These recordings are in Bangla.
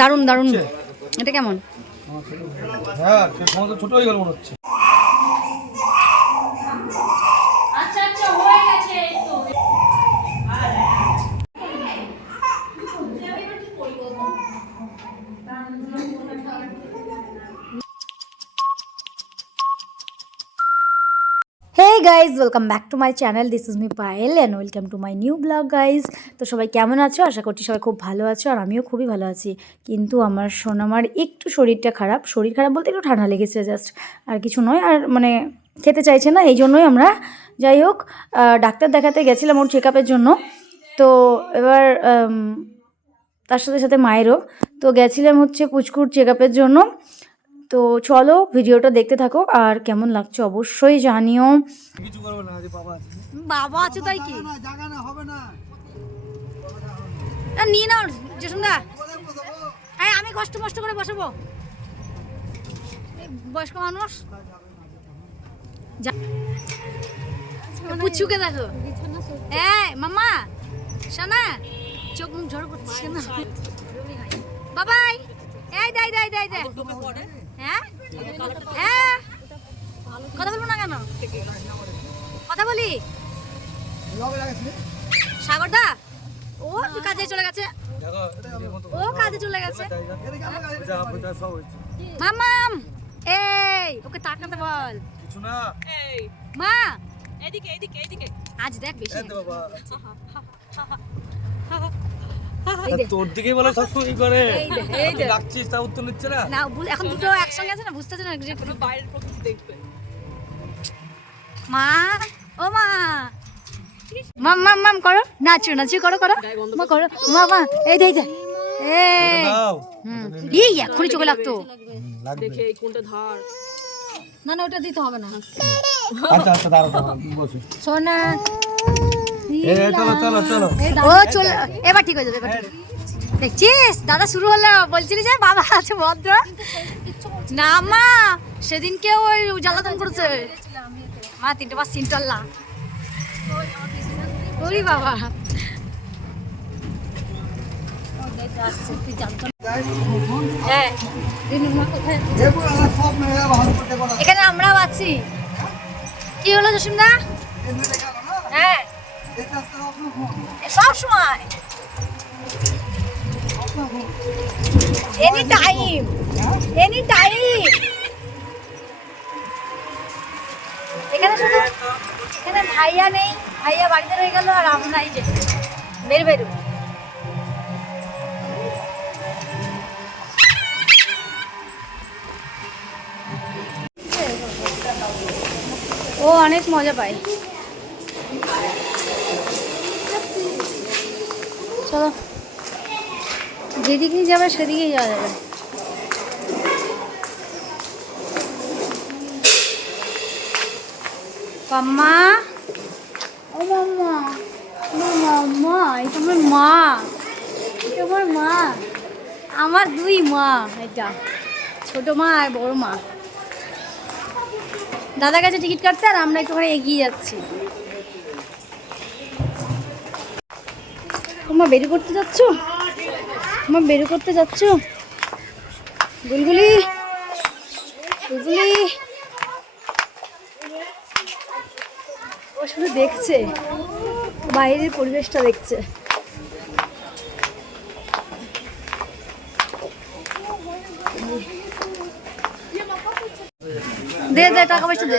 দারুণ দারুণ? এটা কেমন? হ্যাঁ তোমার তো ছোট হয়ে গেল মনে হচ্ছে। Hey guys welcome back to my channel this is me Payel and welcome to my new blog guys তো সবাই কেমন আছো? আশা করছি সবাই খুব ভালো আছো, আর আমিও খুবই ভালো আছি। কিন্তু আমার সোনামার একটু শরীরটা খারাপ। শরীর খারাপ বলতে একটু ঠান্ডা লেগেছে জাস্ট আর কিছু নয়। আর মানে খেতে চাইছে না, এই জন্যই আমরা যাই হোক ডাক্তার দেখাতে গেছিলাম ওর চেক আপের জন্য। তো এবার তার সাথে সাথে মায়েরও। তো গেছিলাম হচ্ছে পুচকুর চেক আপের জন্য। তো চলো ভিডিওটা দেখতে থাকো আর কেমন লাগছে অবশ্যই জানিও। কিছু করবে না বাবা আছে। বাবা আছে তাই কি? না জায়গা না হবে না। নিয়ে নাও জেসুন্দা হ্যাঁ আমি কষ্ট মষ্ট করে বসাবো। বয়স্ক মানুষ। পুচুকে দেখো। হ্যাঁ মামা শানা চোখ মুখ ঝড় করছে না বাবাই এই দাই দাই দাই দাই হ্যাঁ? হ্যাঁ? কথা বলব না কেন? কথা বলি? সাগরদা? ও কাজে চলে গেছে। ও কাজে চলে গেছে। মামাম এই ওকে তাকাতে বল। কিছু না মা এদিকে এদিকে এদিকে। আজ দেখ বেশি। বাবা। তোর দিকে বলে সবসময় ই করে। ডাকছিস তা উত্তর নিচ্ছে না? না এখন দুটো একসঙ্গে আছে না বুঝতেছে না যে বাইরের প্রকৃতি দেখবে। মা ও মা। মাম মাম মাম করো। নাচো নাচো করো করো। মা করো। মা মা এই দে এই দে এই। এক্ষুনি চোখে লাগতো। দেখে এই কোনটা ধার। না না ওটা দিতে হবে না। আচ্ছা আচ্ছা দাঁড়াও দাঁড়াও বসে। সোনা। ও চলে এবার ঠিক হয়ে যাবে এবার। দেখছিস? দাদা শুরু হলো বলছিলি যে বাবা আছে ভদ্র। না মা সেদিনকে ওই জ্বালাতন করেছে। মা তিনটে বার সিন টাল্লা ওরে বাবা। হ্যাঁ। এখানে আমরাও আছি। কি হলো জসিমদা? হ্যাঁ। সব সময় এনি টাইম এনি টাইম এখানে শুধু এখানে ভাইয়া নেই, ভাইয়া বাড়িতে রয়ে গেল আর এই যে বের বেরু ও, অনেক মজা পায়। চলো। যেদিকেই যাবে সেদিকেই যাওয়া যাবে। মাম্মা। ও মাম্মা মাম্মা এটা আমার মা। এটা আমার মা। আমার দুই মা এটা। ছোট মা আর বড় মা। দাদার কাছে টিকিট কাটতে আর আমরা একটুখানি এগিয়ে যাচ্ছি। তোমার বেরু করতে যাচ্ছ? তোমার বেরু করতে যাচ্ছ? গুলগুলি গুলগুলি। ও শুধু দেখছে, বাইরের পরিবেশটা দেখছে। দে দে, টাকা পয়সা দে।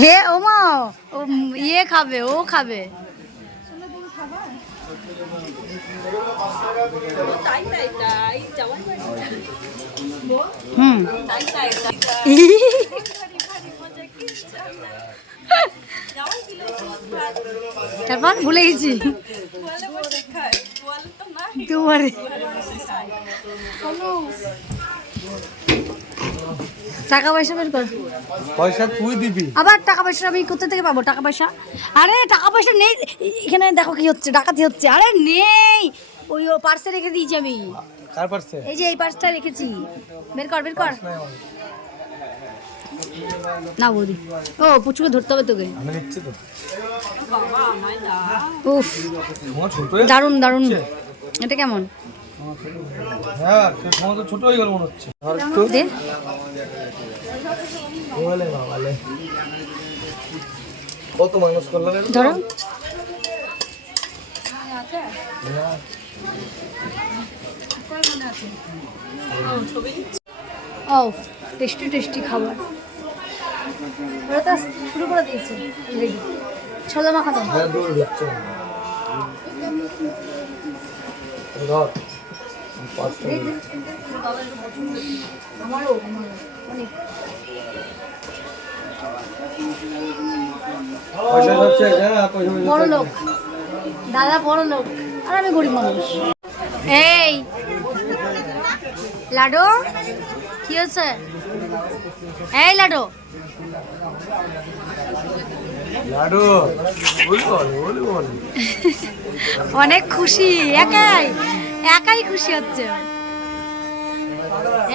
হে ও মা ও ইয়ে খাবে ও খাবে। হুম। তারপর ভুলে গেছি। বলে টাকা পয়সা বের কর। পয়সা তুই দিবি। আবার টাকা পয়সা আমি কোথা থেকে পাবো? টাকা পয়সা আরে টাকা পয়সা নেই। এখানে দেখো কি হচ্ছে ডাকাতি হচ্ছে। আরে নেই। ওই ও পার্সে রেখে দিয়েছি আমি। কার পারছে এই যে এই পার্সটা রেখেছি। বের কর বের কর। না বৌদি। ও পুচুকে ধরতে হবে তোকে। উফ। দারুণ দারুণ। এটা কেমন? হ্যাঁ সে ছোট হয়ে গেল মনে হচ্ছে। কত মানুষ করলাম? ধরো। ও টেস্টি টেস্টি খাবার। ওরা তো শুরু করে দিয়েছে। রেডি ছোলা মাখা বড় লোক। দাদা বড় লোক। আর আমি গরিব মানুষ। এই। লাডু? কি হচ্ছে? এই লাডু। অনেক খুশি একাই। একাই খুশি হচ্ছে।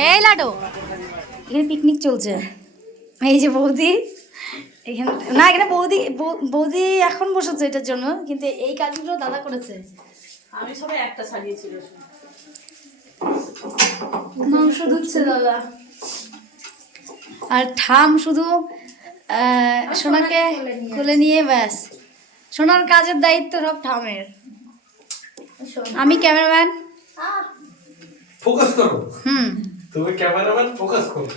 এই লাডু। এখানে পিকনিক চলছে। এই যে বৌদি এখানে না এখানে বৌদি বৌদি এখন বসেছে এটার জন্য কিন্তু এই কাজগুলো দাদা করেছে। আমি সবাই একটা সাজিয়েছিল মাংস ধুচ্ছে দাদা। আর ঠাম শুধু সোনাকে খুলে নিয়ে ব্যাস। সোনার কাজের দায়িত্ব সব ঠামের আমি ক্যামেরাম্যান ফোকাস করো। হুম। তুমি ক্যামেরাম্যান ফোকাস করো।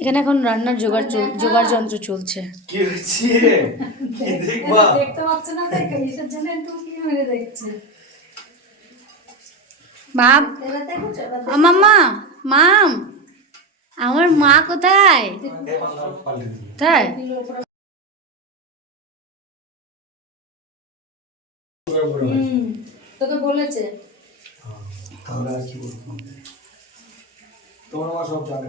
এখানে এখন রান্নার জোগাড় জোগাড় যন্ত্র চলছে। কি হচ্ছে? কি দেখবা? দেখতে পাচ্ছে না জন্য একটু কি মেরে দেখছে। বাপ ও মাম্মা মাম আমার মা কোথায়? তাই তোকে বলেছে। তাহলে আর কি বলব তোমার মা সব জানে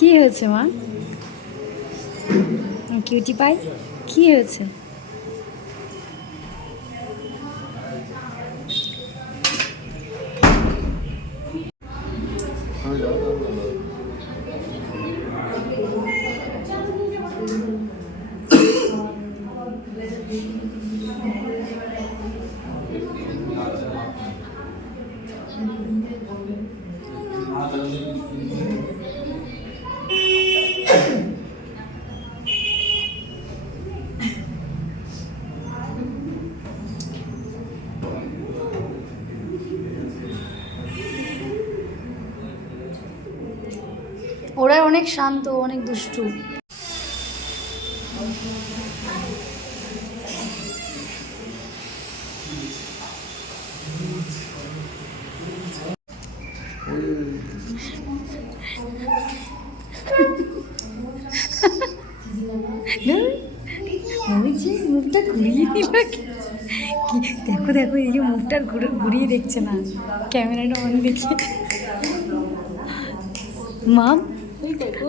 কি হয়েছে মা? কিউটি পাই কি হয়েছে? ওরা অনেক শান্ত, অনেক দুষ্টু। মুখটা ঘুরিয়ে দেখো দেখো, এই যে মুখটা ঘুরে ঘুরিয়ে দেখছে না। ক্যামেরাটা অন দেখি। মাম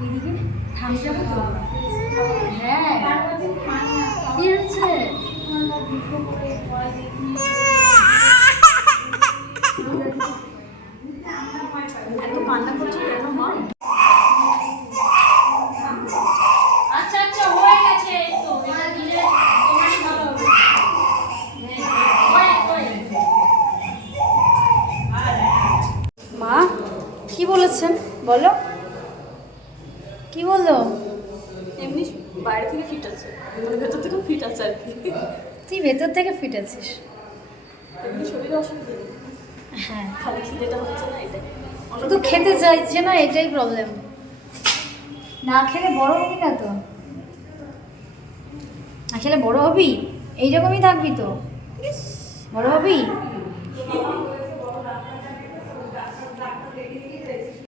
দিদিকে থামতে হ্যাঁ। হবে হ্যাঁ। কি হচ্ছে? নেই। হ্যাঁ। খালি খিদেটা হচ্ছে না এটাই। শুধু খেতে চাইছে না এটাই প্রবলেম না খেলে বড় হবি না তো? না খেলে বড় হবি? এইরকমই থাকবি তো? বড় হবি?